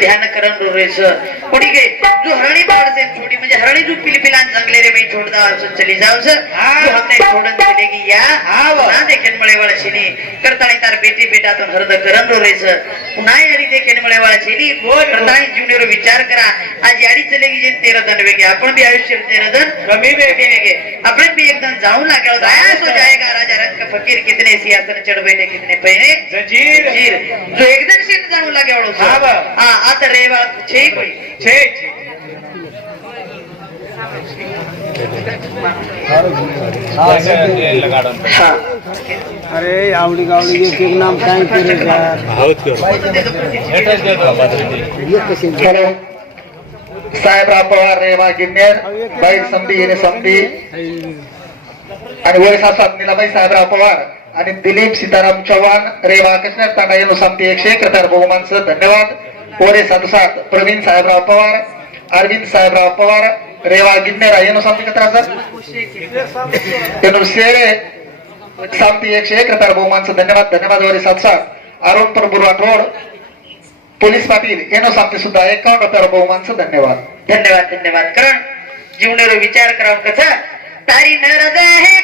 ध्यान करण रोरेस कोणी गे? जो हरणी पाडते छोटी म्हणजे हरणी जो पिली पिलान जंगले रे मी छोड़ दाव से चली जाओ से हाँ। जो हमने छोड़न चलेगी या. हाँ। ना देखेन मळे वाला छिनी करताणी तार बेटी बेटा तो हरद करण रोरेस पुन्हा यारी देखेन मळे वाला छिनी बोल। करताणी जीवनेरो विचार करा. आज यारी चलेगी जे तेरा दंड वेगे. आपण भी आयुष्य तेरा दंड कमी वेगे. आपण भी एकदम जाऊन लागेल. जाया सो का फकीर कितने सियासन चढ़ बैठे कितने पहने जंजीर. जीर जो एकदम सीट जाऊ लागेवळो हा बा. हा आता रेवा छे कोई छे छे हा. अरे आवडी गावडी एक एक नाम काय केलं हॅलो साहेबराव पवार रेवा गिन्नेर. बाईक समधी येणे समधी आणि वयसा निलाबाई साहेबराव पवार आणि दिलीप सीताराम चव्हाण रेवा कृष्ण तांडा येणू समधी एकशे कतार बहुमानचं धन्यवाद. ओरे साधुसात प्रवीण साहेबराव पवार अरविंद साहेबराव पवार रेवा गिन्नेर येणू समधी कत्राचं येणू शेळे सामती एकशे एक कतार बहुमानचं धन्यवाद धन्यवाद वरे साधुसात आरोप प्रभू राठोड पोलीस पाटील येणो सामती सुद्धा एकावन्न रुपयावर बहुमानचं धन्यवाद. धन्यवाद धन्यवाद. कारण जीवनेरो विचार करावं कसा तारी नरद हे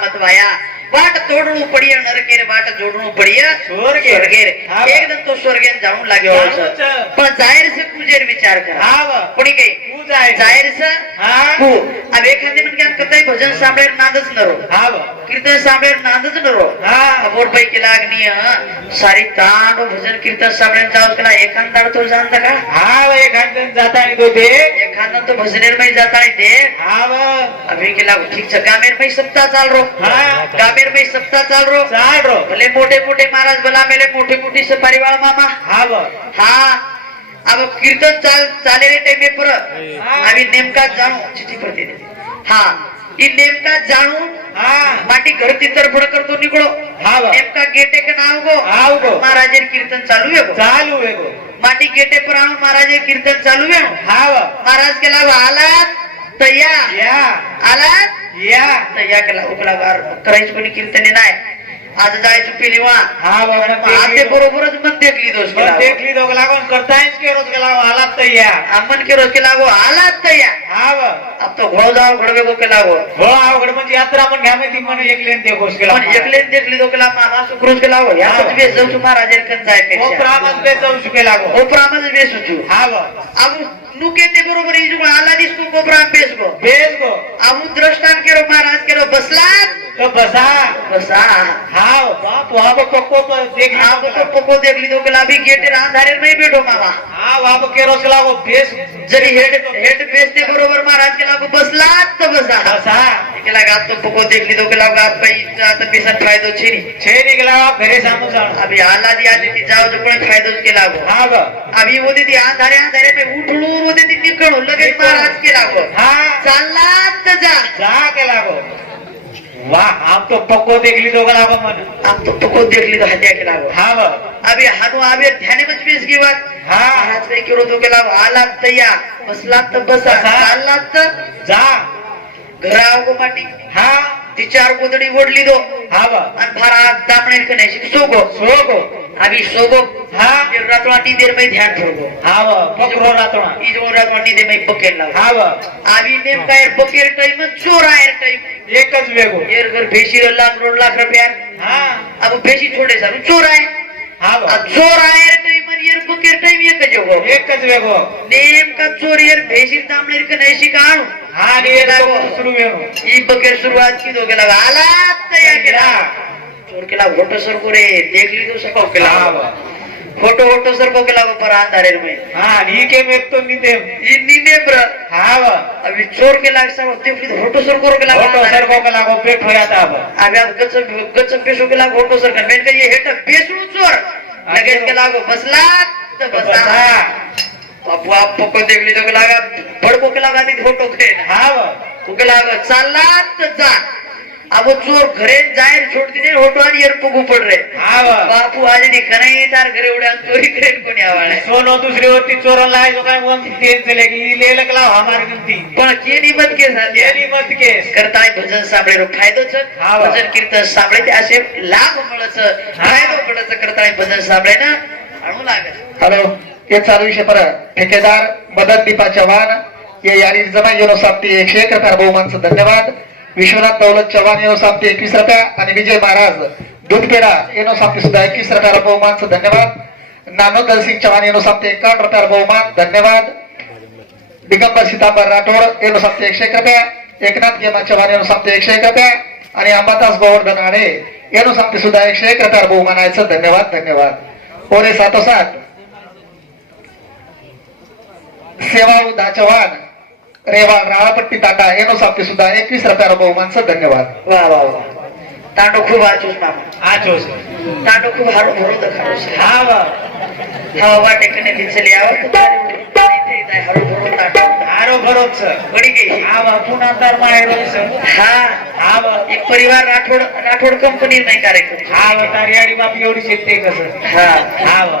आहे वाट तोडणू पडिय नरकेर वाट जोडणू पडिय. स्वर्गे. स्वर्गेर. हा. एकदम तो स्वर्गेन जाऊन लागेल. जाऊनच. पण जाहीर से कुजेर विचार करा. कोणी काही? तू जाय जाहीर. से हा. तू. अब एखादी म्हणजे आम करताय? भजन सांभळेर नादच नरो. कीर्तन सांभळेर नादच नरो. अबोर पैकी लागणी हं. सारी तांड भजन कीर्तन सांभळेर जाऊ केला एखादा तो जाणता का? जाता तो ते. एखादा तो भजनेर मै जाता ते हाव अभी के लागू. ठीक से गामेर में सप्ताह चाल रो हाँ। चाल रो। चाल रो। भले मोठे मोठे महाराज भला मेले मोठी मोठी से परिवार मामा। हाव हा अब कीर्तन चाल चाले रे टाइम पर आम्ही नेमका जाणू चिठ्ठी प्रति दे हा ई नेमका जाणू हा। माटी घर तितर फड करतो निघलो. हा. नेमका गेटे का नाव गो. हाव गो. महाराजेर कीर्तन चालू आहे. चालू आहे गो. माटी गेटे पर आणून महाराजेर कीर्तन चालू आहे हाव महाराज केला आलात? तया या. आलात? या तर या केला उकला वार. करायची कोणी कीर्तने नाही. आज जायचं पिली वा. आज ते बरोबरच मन देखली दोष देखली दोघ लागून करतायच के रोज गेला आला तयार मन के रोज केला गो आलात तर या. हाव अब तो घोळ जाव घडवे गो केला गो हो अवघड म्हणजे यात्रा पण घ्या माहिती म्हणून एकले ते गोष्ट केला पण एकले देखली दो केला मामा सुखरूज केला गो या हा. कुछ बेस जाऊ तुम्हा राजेर कन जाय हो पेक्षा प्रामात बे जाऊ शुकेला गो कोपरामच बेस होतो हाव अब नुके ते बरोबर इजू आला दिसको कोपरा बेस बेस अमुक अब द्रष्टान महाराज केलो बसलात. बसा बसा। हाव बाप वहां पक्को पर देख आप तो पको देखली दो केला अभी गेटे अंधारे नहीं बैठो मामा हा वहां पर केरोस केला गो बेस जरी हेड हेड बेसते बरोबर महाराज को बसलात तर बसा। बसा। केला गात तो पको देखली तो केला गात बाई आता बेसन फायदो छेनी छे निकला घरे सामू जाण। अभी आला दी ती जाओ जो कोणी फायदो केला गो हाव अभी वो दी अंधारे अंधारे में उठलो वो दी निकळो लगेच महाराज केला गो हा चाललात तर जा। जा केला गो वाह आप तो पक्को देखली दोघ लागो मन आम तो पको देखली तो हत्या हाव अभी हानो अभी ध्याने मच बेस की बात। हा। महाराज काय तो केला आलात तर या बसलात तर बसा तर जा। घराव गो माटी। हा। ती चार गोदडी ओढली दो हाव आणि फारा दामणे कण्याची सोगो. सो गो अभी सोगो. हा? फिर रातवाटी देर में ध्यान ठेवगो. हाव पकरो रातोणा इजो रातवाटी. देर हाव अभी एर बकेर टाइम चोर आयर टाइम एकच वेगो. एर घर भेशी लाख रोड लाख रुपया. हा. अब भेशी छोड़े सारू चोर आए हा बा. चोर आहे पण येर बुकेर टाइम एकच येऊ एकच वेगो. नेमका चोर येर भेशीर तांबळेर का नाही हा आणि ही बकेर सुरुवात की दो गेला आला तयार केला चोर केला. फोटो सर को रे. देख ली तो सको केला. हा. फोटो फोटो सर को केला पर अंधारे हा आणि के मेकतो निते इन्नी ने ब्र हा. अभी चोर केला सब देख ली फोटो सर को केला फोटो सर को कला पेट होया था अब अभी आज गच गच पेशो केला फोटो सर का मेन का ये हेट बेसळू चोर. लगेच केला बसला. बसला. बापू आप पको देखली तो केला फडको केला का ती फोटो खे हा बा. तो केला चालला तर जा. अब चोर घरे जाए छोड़ दीजिए फोटो आणि एर पगू पड रे. हा. बापू आज दिखा नाही तार घरे उड्या चोरी करेन कोणी आवाळ सोनो दूसरी होती चोरन लाए जो काय वन तेल चले की ले लगला हमारी गलती पण केली मत के साथी तेरी मत केस. करताय भजन साबळे रो फायदो छ हा. भजन कीर्तन साबळे ते असे लाभ मिळच फायदो पडच करताय भजन साबळे ना आणू लागत. हॅलो. एक चालू विषय परत ठेकेदार मदत दीपा चव्हाण ये यारी जमा योनो साप्ती एकशे एक रुपया बहुमानचं धन्यवाद. विश्वनाथ दौलत चव्हाण योनो साप्ती एकवीस रुपया आणि विजय महाराज दूधपेडा येनो साप्ती सुद्धा एकवीस रुपया बहुमानचं धन्यवाद. नानो सिंग चव्हाण येनो साप्ती एकावन्न रुपया बहुमान धन्यवाद. दिगंबर सीतांबर राठोड येनो साप्ती एकशे एक रुपया. एकनाथ गेमा चव्हाण येनो साप्ती एकशे एक रुपया. आणि अंबादास गोवर्धन आणे येनो साप्ती सुद्धा एकशे एक रुपया बहुमानायचं धन्यवाद धन्यवाद. ओरे सातोसात सेवा उदा चव्हाण रेवाळ राळापट्टी ताटा येनो साप्ती सुद्धा एकवीस रुपया बहुमानचं धन्यवाद. वा वा वा. तांडो खूप आचूस ना. हा चोस तांडो खूप हारो भरो दखाडोस हा बा. हा वाटे कने दिसली हारो भरो तांडो हारो भरोच. बडी गेली. हा बा पुन्हा तर माहेरोच हा. हा बा. एक परिवार राठोड राठोड कंपनी नाही कार्यक्रम. हा बा तारी आडी बाप एवढी शेतते कसं? हा. हा बा.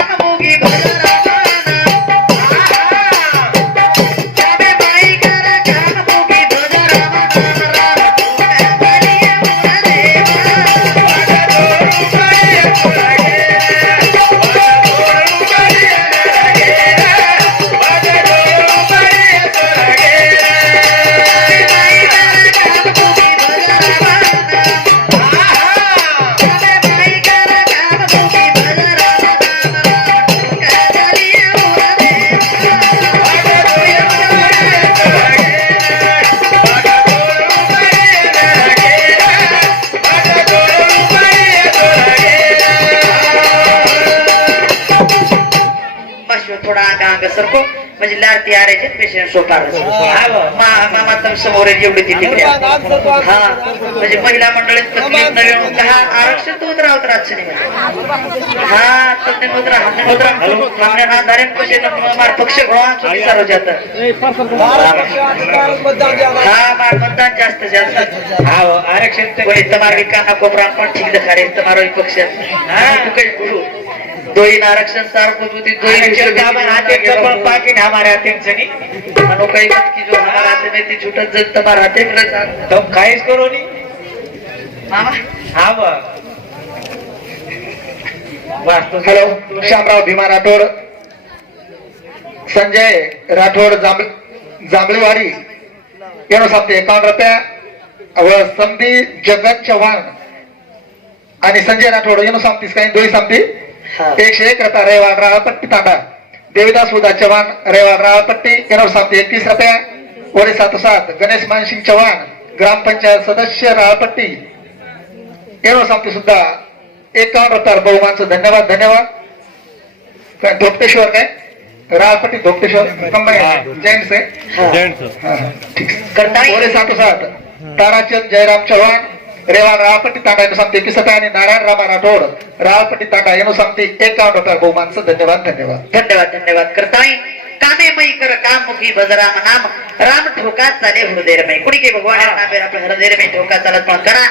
थोडा अंगा अंग सरको म्हणजे लाडती आरायचे पेशंट सोपार मामा तम समोर एवढी ती तिकडे हा म्हणजे महिला मंडळी तकलीफ नवीन हा आरक्षण तो उतरावत राजशनी हा तकलीफ उतरा हमने उतरा हा धारेन पक्ष घोळा जात हा मार मतदान जास्त जात हा आरक्षण कोपरा पण ठीक दखा रे पक्ष हा तू दोन आरक्षण चार होती दो इन दामन छूटत नी. हॅलो श्यामराव भीमा राठोड. संजय राठोड जांभळेवाडी सांगते एकावन्न रुपया. व संधी जगत चव्हाण. आणि संजय राठोड एकोणसातीस काही दोन सांगते एकशे एक रुपया रेवाड राळपट्टी तांडा देविदास उदा चव्हाण रेवाड राळपट्टी येनो साप्ती एकतीस रुपया. ओरे सात सात गणेश मानसिंग चव्हाण ग्रामपंचायत सदस्य राळपट्टी येनो साप्ती सुद्धा एकावन्न रुपया बहुमानचं धन्यवाद धन्यवाद. काय धोपटेश्वर काय? राळपट्टी धोपटेश्वर कंबाईन जेंट्स आहे हा, हा, ठीक. आहे. ओरे सात सात ताराचंद जयराम चव्हाण रेवाड राळपट्टी तांडा येणं सांगते एकवीस रुपया आणि नारायण रामा राठोड राळपट्टी तांडा येणं सांगते एकावन्न रुपया बहुमानचं धन्यवाद धन्यवाद धन्यवाद धन्यवाद करताई कामे मई कर काम मुखी बजराम नाम राम ठोका चाले हृदय में कुणी के भगवान नामे आपल्या हृदय में ठोका चालत पण करा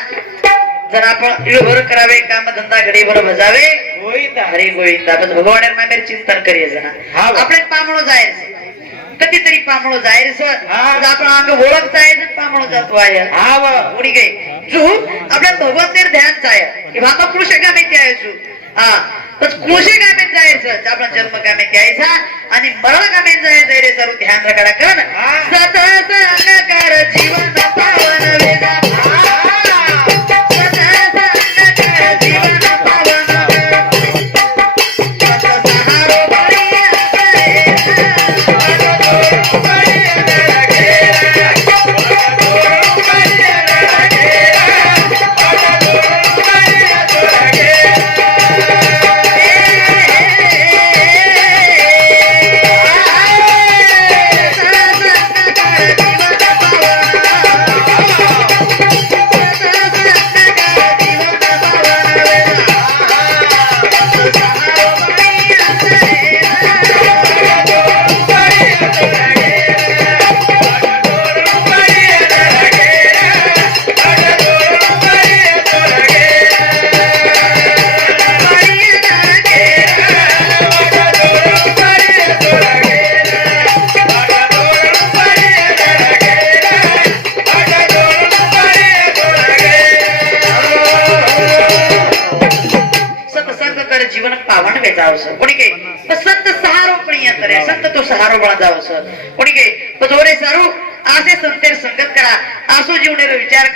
जर आपण इळभर करावे काम धंदा घडीभर बजावे गोविंदा हरी गोविंदा बस भगवान नामेर चिंतन करिये जना हा. આપણે પામણો कधीतरी पामळो जाय सर आपण अंग ओळखताय पामळो जातो आहे हा वा. उडी गे जू आपल्या भगवंतेर ध्यान जाय. की भाका पुरुष काय माहिती आहे जू हा. पण कृषी कामेन जायचं आपला जन्म कामेन द्यायचा आणि मरण कामेन जायचं रे सर ध्यान रखडा कर. सतत अंगकार जीवन पावन वेदा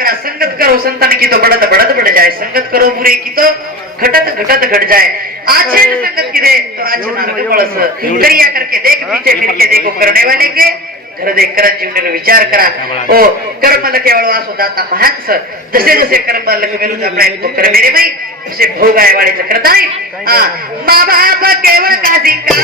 करा संगत करो संतन की तो बड़त बड़त बढ़ जाए। संगत करो बुरे की तो घटत घटत घट जाए। आछे संगत की दे तो पळस करिया करके देख पीछे फिर के देखो करने वाले के। घर देख कर जीवनेर विचार करा। ओ कर्म केवळ वासो दाता महानस जसे जसे कर्म लखवेलू आपला तो कर मेरे बाई तसे भोग आहे वाढीचं करत आहे हा मा बाप केवळ काशी कावेरो उदासी